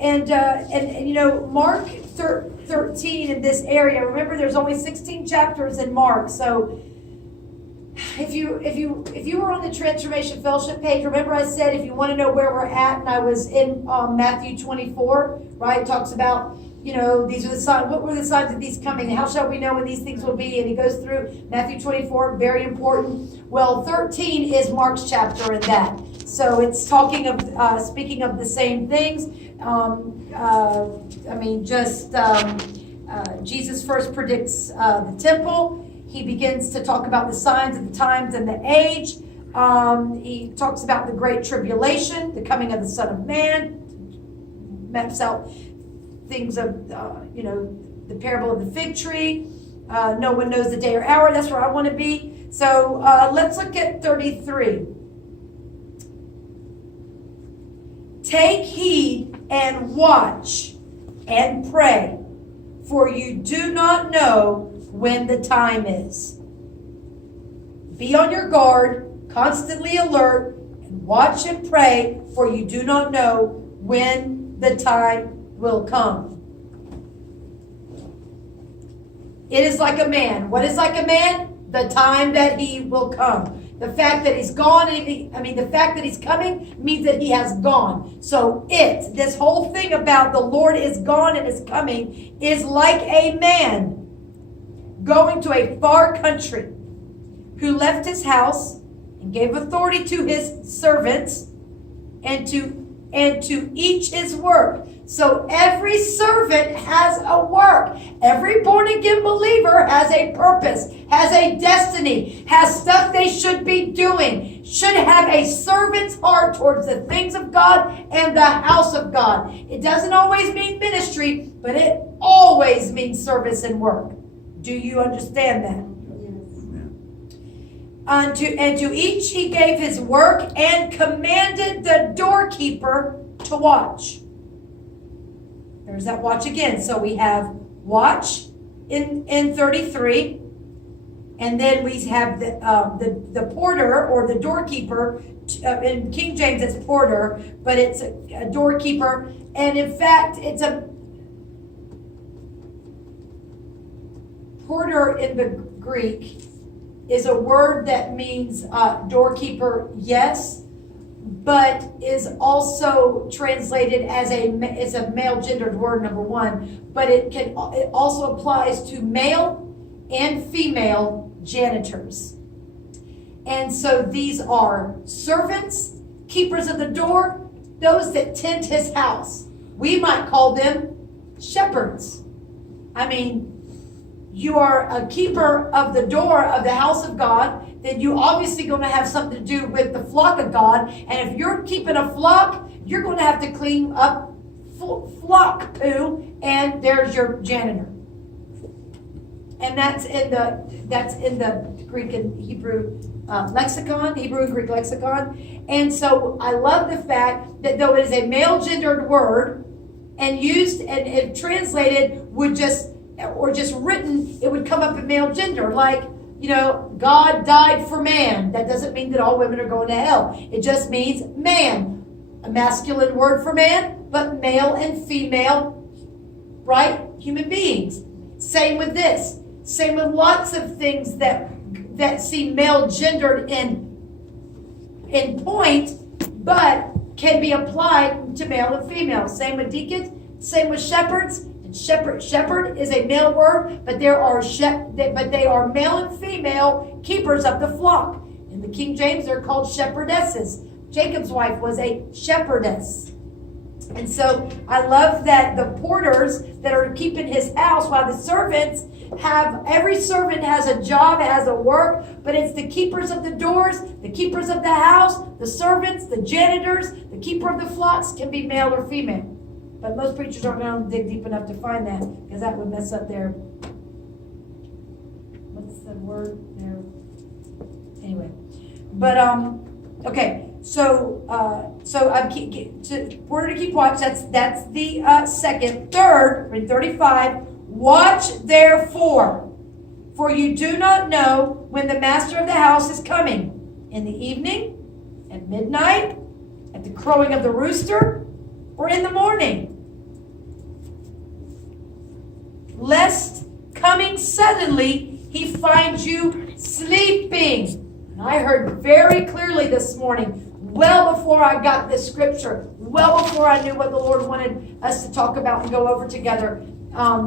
And you know, Mark 13 in this area. Remember, there's only 16 chapters in Mark. So if you were on the Transformation Fellowship page, remember I said if you want to know where we're at, and I was in Matthew 24, right? It talks about, you know, these are the signs. What were the signs of these coming? How shall we know when these things will be? And he goes through Matthew 24, very important. Well, 13 is Mark's chapter in that. So it's talking of, speaking of the same things. Jesus first predicts the temple. He begins to talk about the signs of the times and the age. He talks about the great tribulation, the coming of the Son of Man, maps out things of, the parable of the fig tree. No one knows the day or hour. That's where I want to be. So let's look at 33. Take heed and watch and pray, for you do not know when the time is. Be on your guard, constantly alert, and watch and pray, for you do not know when the time will come. It is like a man. What is like a man? The time that he will come. The fact that he's gone, the fact that he's coming means that he has gone. So this whole thing about the Lord is gone and is coming is like a man going to a far country who left his house and gave authority to his servants and to each his work. So every servant has a work. Every born again believer has a purpose, has a destiny, has stuff they should be doing, should have a servant's heart towards the things of God and the house of God. It doesn't always mean ministry, but it always means service and work. Do you understand that? And to each he gave his work and commanded the doorkeeper to watch. There's that watch again. So we have watch in 33, and then we have the porter or the doorkeeper. In King James it's porter, but it's a doorkeeper, and in fact it's a porter in the Greek is a word that means doorkeeper, yes, but is also translated as it's a male gendered word, number one, but it also applies to male and female janitors. And so these are servants, keepers of the door, those that tend his house. We might call them shepherds. You are a keeper of the door of the house of God, then you obviously going to have something to do with the flock of God. And if you're keeping a flock, you're going to have to clean up flock poo, and there's your janitor. And that's in the Greek and Hebrew lexicon, Hebrew and Greek lexicon. And so I love the fact that though it is a male gendered word and used and translated would just written, it would come up in male gender. Like, God died for man. That doesn't mean that all women are going to hell. It just means man. A masculine word for man, but male and female, right? Human beings. Same with this. Same with lots of things that seem male gendered in point, but can be applied to male and female. Same with deacons. Same with shepherds. Shepherd is a male word, but they are male and female keepers of the flock. In the King James, they're called shepherdesses. Jacob's wife was a shepherdess. And so I love that the porters that are keeping his house, while the servants every servant has a job, has a work, but it's the keepers of the doors, the keepers of the house, the servants, the janitors, the keeper of the flocks can be male or female. But most preachers aren't going to dig deep enough to find that, because that would mess up their, what's the word there? Anyway, but okay. So porter to keep watch. That's the second. Third, in 35. Watch therefore, for you do not know when the master of the house is coming, in the evening, at midnight, at the crowing of the rooster, or in the morning. Lest coming suddenly he finds you sleeping. And I heard very clearly this morning, well before I got this scripture, well before I knew what the Lord wanted us to talk about and go over together. I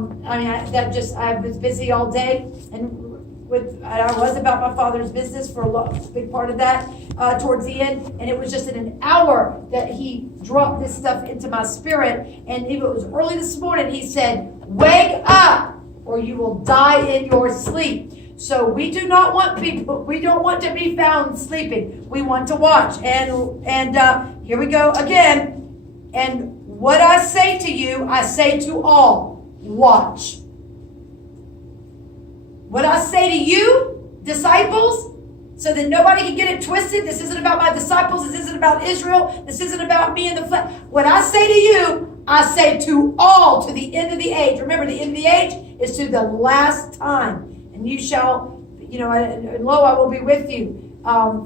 was busy all day, and I was about my Father's business for a big part of that towards the end, and it was just in an hour that he dropped this stuff into my spirit. And it was early this morning. He said, "Wake up, or you will die in your sleep." So we do not want people. We don't want to be found sleeping. We want to watch. And here we go again. And what I say to you, I say to all: watch. What I say to you, disciples, so that nobody can get it twisted. This isn't about my disciples. This isn't about Israel. This isn't about me in the flesh. What I say to you, I say to all, to the end of the age. Remember, the end of the age is to the last time. And you shall, and lo, I will be with you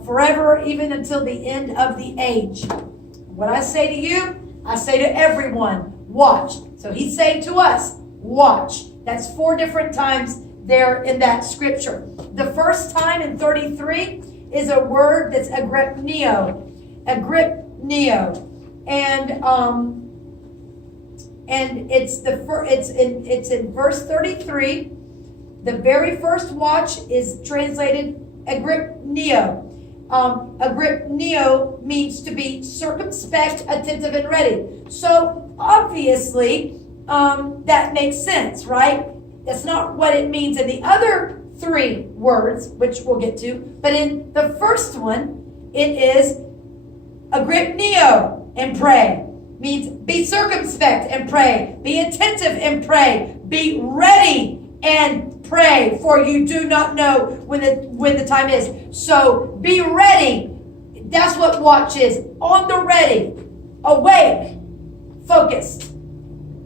forever, even until the end of the age. What I say to you, I say to everyone, watch. So he's saying to us, watch. That's 4 different times there in that scripture. The first time in 33 is a word that's agrypneo. Agrypneo. And it's in verse 33. The very first watch is translated agrypneo. Agrypneo means to be circumspect, attentive, and ready. So obviously, that makes sense, right? That's not what it means in the other 3 words, which we'll get to. But in the first one, it is agrypneo and pray. Means be circumspect and pray. Be attentive and pray. Be ready and pray, for you do not know when the time is. So be ready. That's what watch is. On the ready. Awake. Focused.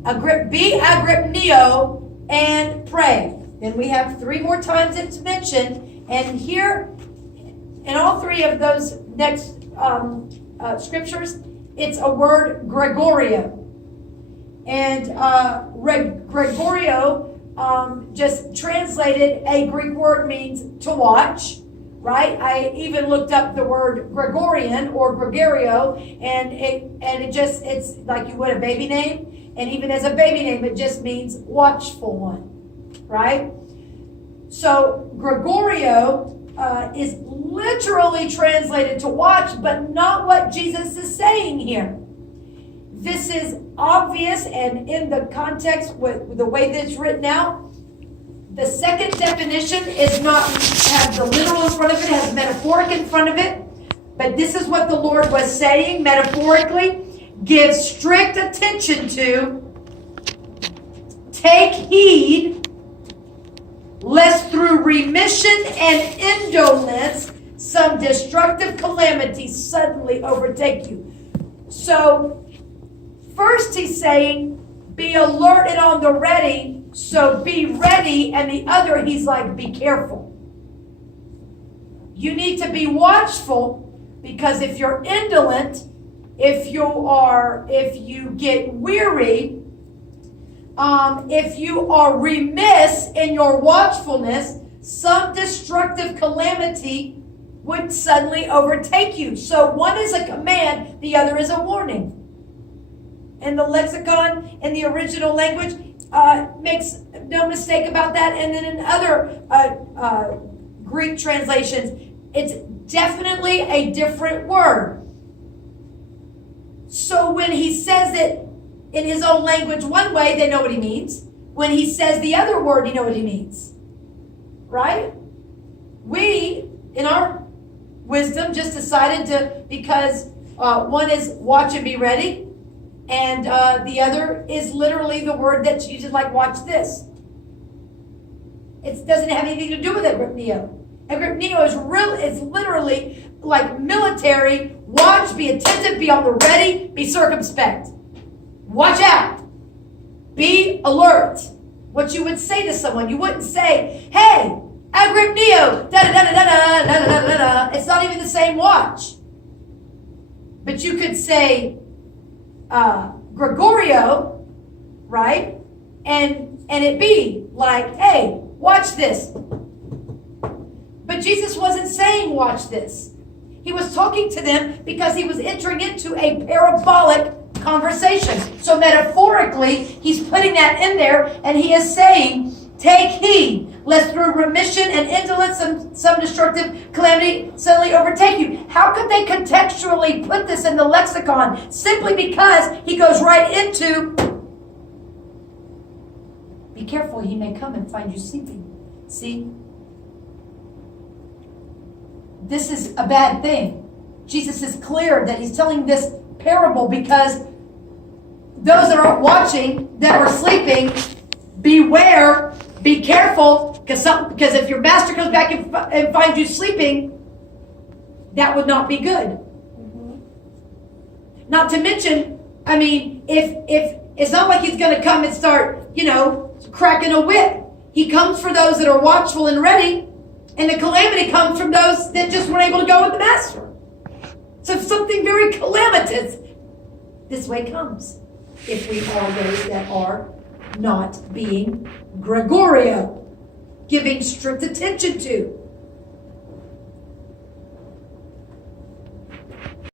Be agrypneo and pray. Then we have 3 more times it's mentioned. And here, in all 3 of those next scriptures, it's a word Gregorio. And Gregorio, just translated, a Greek word means to watch, right? I even looked up the word Gregorian or Gregorio, and it's like you would a baby name. And even as a baby name, it just means watchful one, right? So Gregorio is literally translated to watch, but not what Jesus is saying here. This is obvious, and in the context with the way that it's written out, the second definition is not have the literal in front of it, has metaphoric in front of it. But this is what the Lord was saying metaphorically. Give strict attention to, take heed, lest through remission and indolence some destructive calamity suddenly overtake you. So, first he's saying, be alert and on the ready, so be ready, and the other he's like, be careful. You need to be watchful, because if you're indolent, if you get weary, if you are remiss in your watchfulness, some destructive calamity would suddenly overtake you. So one is a command, the other is a warning. And the lexicon in the original language makes no mistake about that. And then in other Greek translations, it's definitely a different word. So when he says it in his own language one way, they know what he means. When he says the other word, you know what he means. Right? We, in our wisdom, just decided to, because one is watch and be ready, and the other is literally the word that's used like watch this. It doesn't have anything to do with agrypneo. Agrypneo is literally like military. Watch, be attentive, be on the ready, be circumspect. Watch out. Be alert. What you would say to someone, you wouldn't say, hey, agrypneo, da-da-da-da-da-da-da-da-da-da. It's not even the same watch. But you could say, Gregorio, right? And it be like, hey, watch this. But Jesus wasn't saying watch this. He was talking to them because he was entering into a parabolic conversation. So metaphorically, he's putting that in there, and he is saying, take heed, lest through remission and indolence some destructive calamity suddenly overtake you. How could they contextually put this in the lexicon? Simply because he goes right into, be careful, he may come and find you sleeping. See? This is a bad thing. Jesus is clear that he's telling this parable because those that are watching, that are sleeping, beware, be careful, because if your master comes back and finds you sleeping, that would not be good. Mm-hmm. Not to mention, I mean, if it's not like he's going to come and start, cracking a whip. He comes for those that are watchful and ready, and the calamity comes from those that just weren't able to go with the master. So something very calamitous this way comes if we are those that are not being Gregorio, giving strict attention to.